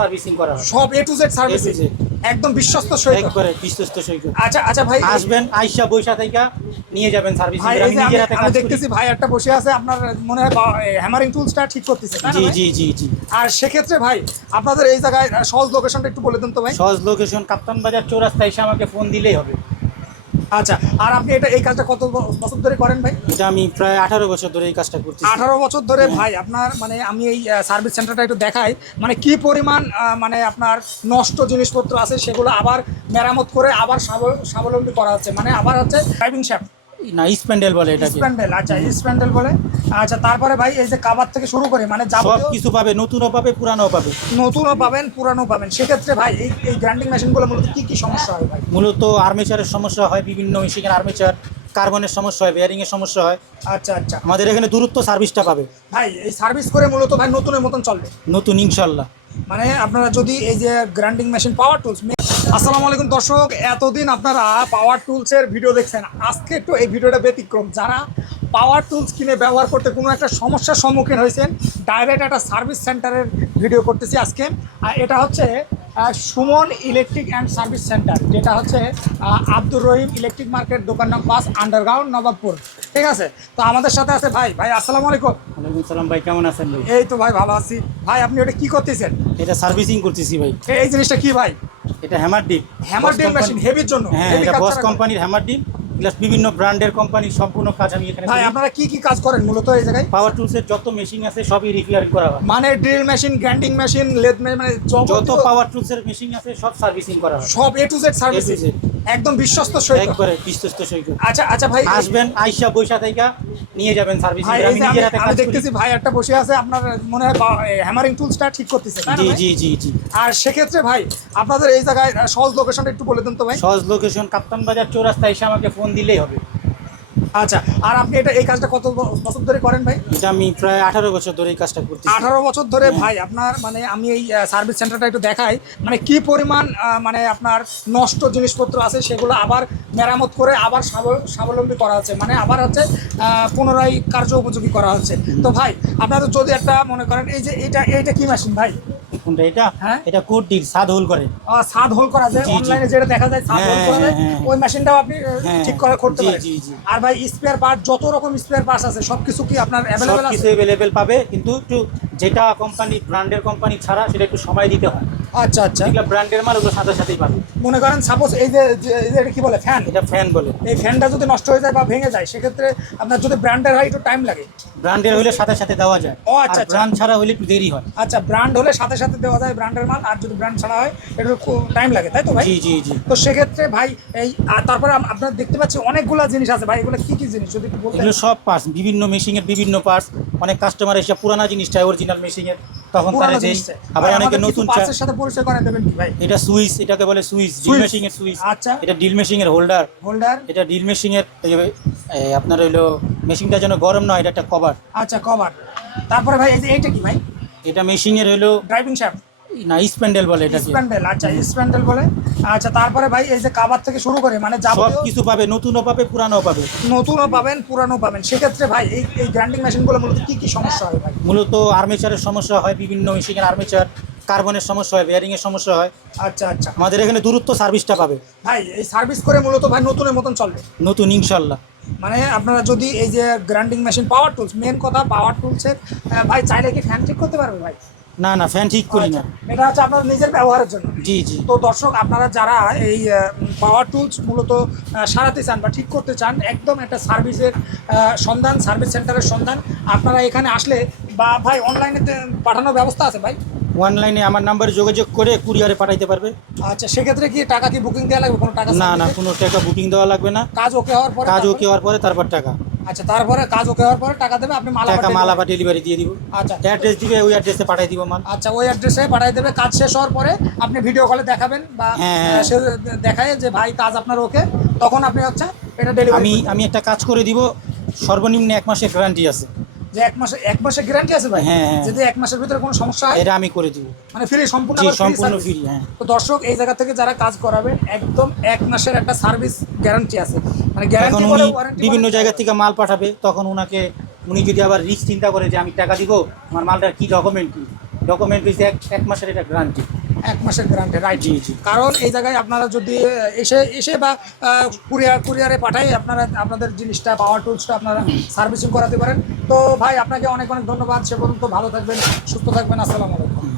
Servicing করা হয় সব A to Z service A to Z একদম বিশ্বস্ত সৈকত। একবারে বিশ্বস্ত সৈকত। আচ্ছা আচ্ছা ভাই, আসবেন আইসা বৈশা থেকে নিয়ে যাবেন সার্ভিসিং ভাই করে। এই আমি যে নিজের হাতে আমি কাজ করি। দেখতেছি ভাই একটা বসে আছে, আপনার মনে হয় হ্যামারিং টুলসটা ঠিক করতেছে, তাই না জি ভাই? জি জি জি। আর সেক্ষেত্রে ভাই আপনাদের এই জায়গায় সহজ লোকেশনটা একটু বলে দেন তো ভাই। সহজ লোকেশন কাপ্তান বাজার চৌরাস্তা, এসে আমাকে ফোন দিলেই হবে। আচ্ছা, আর আপনি এই কাজটা কত বছর ধরে করেন ভাই? এটা আমি প্রায় 18 বছর ধরে এই কাজটা করতেছি। 18 বছর ধরে হ্যাঁ। ভাই আপনার মানে আমি এই সার্ভিস সেন্টারটা একটু দেখাই, মানে কি পরিমাণ মানে আপনার নষ্ট জিনিসপত্র আছে সেগুলো আবার মেরামত করে আবার স্বাবলম্বী করা হচ্ছে, মানে আবার হচ্ছে ড্রাইভিং শ্যাফট না, স্প্যান্ডেল বলে এটাকে। স্প্যান্ডেল। আচ্ছা স্প্যান্ডেল বলে। আচ্ছা তারপরে ভাই এই যে কাভার থেকে শুরু করে মানে সব যাবতীয় কিছু পাবে, নতুনও পাবে পুরানোও পাবে। নতুনও পাবেন পুরানো পাবেন। সেক্ষেত্রে ভাই এই গ্রাইন্ডিং মেশিনগুলো মূলত কি কি সমস্যা হয় ভাই? মূলত আর্মেচারের সমস্যা হয়, বিভিন্ন মেশিনের আর্মেচার, কার্বনের সমস্যা হয়, বেয়ারিংয়ের সমস্যা হয়। আচ্ছা আচ্ছা আমাদের এখানে দূরত্ব সার্ভিসটা পাবে ভাই, এই সার্ভিস করে মূলত ভাই নতুনের মতন চলবে, নতুন ইনশাল্লাহ। মানে আপনারা যদি এই যে গ্রাইন্ডিং মেশিন পাওয়ার টুলস। আসসালামু আলাইকুম দর্শক, এতদিন আপনারা পাওয়ার টুলসের ভিডিও দেখছেন, আজকে একটু এই ভিডিওটা ব্যতিক্রম। যারা পাওয়ার টুলস কিনে ব্যবহার করতে কোনো একটা সমস্যার সম্মুখীন হয়েছেন, ডাইরেক্ট একটা সার্ভিস সেন্টারের ভিডিও করতেছি আজকে। আর এটা হচ্ছে Suman electric and service centre, যেটা হচ্ছে আব্দুর রহিম ইলেকট্রিক মার্কেট, দোকান নং 5, আন্ডারগ্রাউন্ড, নবাবপুর। ঠিক আছে, তো আমাদের সাথে আছে ভাই। আসসালামু আলাইকুম। ওয়ালাইকুম সালাম ভাই, কেমন আছেন ভাই? এই তো ভাই ভালো আছি। ভাই আপনি ওটা কি করতেছেন? এটা সার্ভিসিং করতেছি ভাই। এই জিনিসটা কি ভাই? এটা hammer drill. Hammer drill machine, হেভির জন্য? হ্যাঁ, হেভি এটা কাজ বস ছাড়া কোম্পানির হ্যামার ডিল প্লাস বিভিন্ন ব্র্যান্ডের কোম্পানির সম্পূর্ণ কাজ আমি এখানে ভাই করি। আপনারা কি কি কাজ করেন মূলত এই জায়গায়? পাওয়ার টুলসের যত মেশিন আছে সবই রিপেয়ারিং করা হয়। মানে drill machine, grinding machine, lathe machine, মানে যত পাওয়ার টুলসের মেশিন আছে সব সার্ভিসিং করা হয়। সব A to Z service A to Z একদম বিশ্বস্ত সৈকত। একবারে বিশ্বস্ত সৈকত। আচ্ছা আচ্ছা ভাই, আসবেন আইসা বৈশা থেকে নিয়ে যাবেন সার্ভিসিং ভাই করে। এই আমি যে নিজের হাতে আমি কাজ করি। দেখতেছি ভাই একটা বসে আছে, আপনার মনে হয় হ্যামারিং টুলসটা ঠিক করতেছে, তাই না জি ভাই? জি জি জি। আর সেক্ষেত্রে ভাই আপনাদের এই জায়গায় সহজ লোকেশনটা একটু বলে দেন তো ভাই। সহজ লোকেশন কাপ্তান বাজার চৌরাস্তা, এসে আমাকে ফোন দিলেই হবে। আচ্ছা, আর আপনি এই কাজটা কত বছর ধরে করেন ভাই? এটা আমি প্রায় 18 বছর ধরে এই কাজটা করতেছি। 18 বছর ধরে হ্যাঁ। ভাই আপনার মানে আমি এই সার্ভিস সেন্টারটা একটু দেখাই, মানে কি পরিমাণ মানে আপনার নষ্ট জিনিসপত্র আছে সেগুলো আবার মেরামত করে আবার স্বাবলম্বী করা হচ্ছে, মানে আবার হচ্ছে পুনরায় কার্য উপযোগী করা হচ্ছে। তো ভাই আপনাদের যদি একটা মনে করেন এই যে এইটা কি মেশিন ভাই? কোনটা এটা? হ্যাঁ। এটা কোড ডিল, সাদ হোল করে। ছাদ হোল করা যায়, জি, জি। অনলাইনে যেটা দেখা যায় ছাদ হোল হ্যাঁ, করা যায়, হ্যাঁ, হ্যাঁ। ওই মেশিনটাও আপনি হ্যাঁ, ঠিক করতে জি, পারেন। জি, জি। আর ভাই স্পেয়ার পার্ট, যত রকম স্পেয়ার পার্টস আছে সবকিছু কি আপনার অ্যাভেলেবেল সবকিছু আছে? অ্যাভেলেবেল পাবে, কিন্তু একটু যেটা কোম্পানি ব্র্যান্ডের কোম্পানি ছাড়া সেটা একটু সময় দিতে হয়। আচ্ছা আচ্ছা, যেগুলো ব্র্যান্ডের মাল ওগুলো সাথে সাথেই পাবে। মনে করেন সাপোজ এই যে এটা কি বলে, ফ্যান। এটা ফ্যান বলে। এই ফ্যানটা যদি নষ্ট হয়ে যায় বা ভেঙে যায়, সেক্ষেত্রে আপনার যদি ব্র্যান্ডের হয় একটু টাইম লাগে। ব্র্যান্ডের হলে সাথে সাথে দেওয়া যায়। ও আচ্ছা, আর আচ্ছা। ব্র্যান্ড ছাড়া হলে একটু দেরি হয়। আচ্ছা, ব্র্যান্ড হলে সাথে সাথে দেওয়া যায় ব্র্যান্ডের মাল, আর যদি ব্র্যান্ড ছাড়া হয় একটু টাইম লাগে, তাই তো ভাই? জি জি জি। তো সেক্ষেত্রে ভাই এই আর তারপরে আপনারা দেখতে পাচ্ছি অনেকগুলো জিনিস আছে ভাই, এগুলো কি কি জিনিস যদি একটু বলতেন? এগুলো সব পার্টস, বিভিন্ন মেশিনের বিভিন্ন পার্টস। অনেক কাস্টমার এসে পুরানা জিনিসটা অরিজিনাল মেশিনের তখন তারা পুরানো দেয়। জিনিসটা। আবার ভাই, অনেকে আমাদের নতুন কিছু পার্টসের সাথে পরিচয় করে দেবেন কি ভাই? এটা সুইচ, এটাকে বলে সুইচ, ড্রিল সুইচ। মেশিনের সুইচ। আচ্ছা। এটা ড্রিল মেশিনের হোল্ডার। হোল্ডার। এটা ড্রিল মেশিনের আপনার হইলো মেশিনটা যেন গরম নয়, এটা একটা কভার। আচ্ছা, কভার। তারপরে ভাই এই যে এইটা কি ভাই? এটা মেশিনের হইলো ড্রাইভিং শ্যাফট, না, স্প্যান্ডেল বলে এটাকে। স্প্যান্ডেল। আচ্ছা স্প্যান্ডেল বলে। আচ্ছা তারপরে ভাই এই যে কাভার থেকে শুরু করে মানে সব যাবতীয় কিছু পাবে, নতুনও পাবে পুরানোও পাবে। নতুনও পাবেন পুরানো পাবেন। সেক্ষেত্রে ভাই এই গ্রাইন্ডিং মেশিনগুলো মূলত কি কি সমস্যা হয় ভাই? মূলত আর্মেচারের সমস্যা হয়, বিভিন্ন মেশিনের আর্মেচার, কার্বনের সমস্যা হয়, বেয়ারিংয়ের সমস্যা হয়। আচ্ছা আচ্ছা আমাদের এখানে দূরত্ব সার্ভিসটা পাবে ভাই, এই সার্ভিস করে মূলত ভাই নতুনের মতন চলবে, নতুন ইনশাল্লাহ। মানে আপনারা যদি এই যে grinding machine power tools, main কথা পাওয়ার টুলসের ভাই চাইলে কি ফ্যান ঠিক করতে পারবে ভাই? না না, ফ্যান ঠিক করি না। আচ্ছা, এটা হচ্ছে আপনার নিজের ব্যবহারের জন্য। জি জি। তো দর্শক আপনারা যারা এই পাওয়ার টুলস মূলত সারাতে চান বা ঠিক করতে চান, একদম একটা সার্ভিসের সন্ধান, সার্ভিস সেন্টারের সন্ধান, আপনারা এখানে আসলে বা ভাই অনলাইনে পাঠানোর ব্যবস্থা আছে ভাই? অনলাইনে আমার নাম্বারে যোগাযোগ করে কুরিয়ারে পাঠাইতে পারবে। আচ্ছা, সেক্ষেত্রে কি টাকা কি বুকিং দেওয়া লাগবে? কোনো টাকা না না, কোনো টাকা বুকিং দেওয়া লাগবে না। কাজ ওকে হওয়ার পরে কাজ তারপরে? ওকে হওয়ার পরে তারপর টাকা। আচ্ছা, তারপরে কাজ ওকে হওয়ার পরে টাকা দেবে, আপনি মাল টাকা মাল আবার ডেলিভারি দিয়ে দিব। আচ্ছা অ্যাড্রেস দিবে, ওই অ্যাড্রেসে পাঠিয়ে দিব মাল। আচ্ছা, ওই অ্যাড্রেসে পাঠিয়ে দেবে। কাজ শেষ হওয়ার পরে আপনি ভিডিও কলে দেখাবেন বা হ্যাঁ। সে দেখায় যে ভাই কাজ আপনার ওকে, তখন আপনি হচ্ছে এটা ডেলিভারি। আমি একটা কাজ করে দিব, সর্বনিম্ন 1 মাসের গ্যারান্টি আছে। যে এক মাসের গ্যারান্টি আছে ভাই? হ্যাঁ, হ্যাঁ। যদি 1 মাসের ভিতরে কোনো সমস্যা হয় এটা আমি করে দিব। মানে ফ্রি, সম্পূর্ণ জি, আবার free সম্পূর্ণ service। ফ্রি। হ্যাঁ। তো দর্শক এই জায়গা থেকে যারা কাজ করাবেন একদম 1 মাসের একটা সার্ভিস গ্যারান্টি আছে, মানে এখন গ্যারান্টি উনি বলে ওয়ারেন্টি বিভিন্ন জায়গা থেকে মাল পাঠাবে, তখন উনি যদি আবার রিস্ক চিন্তা করে যে আমি টাকা দিব, আমার মালটার কি ডকুমেন্ট কি, ডকুমেন্ট হয়েছে এক মাসের এটা গ্যারান্টি। 1 মাসের গ্যারান্টি, রাইট। জি, জি। কারণ এই জায়গায় আপনারা যদি এসে বা কুরিয়ারে পাঠাই আপনারা আপনাদের জিনিসটা পাওয়ার টুলসটা আপনারা সার্ভিসিং করাতে পারেন। তো ভাই আপনাকে অনেক অনেক ধন্যবাদ। সে পর্যন্ত ভালো থাকবেন, সুস্থ থাকবেন। আসসালামু আলাইকুম।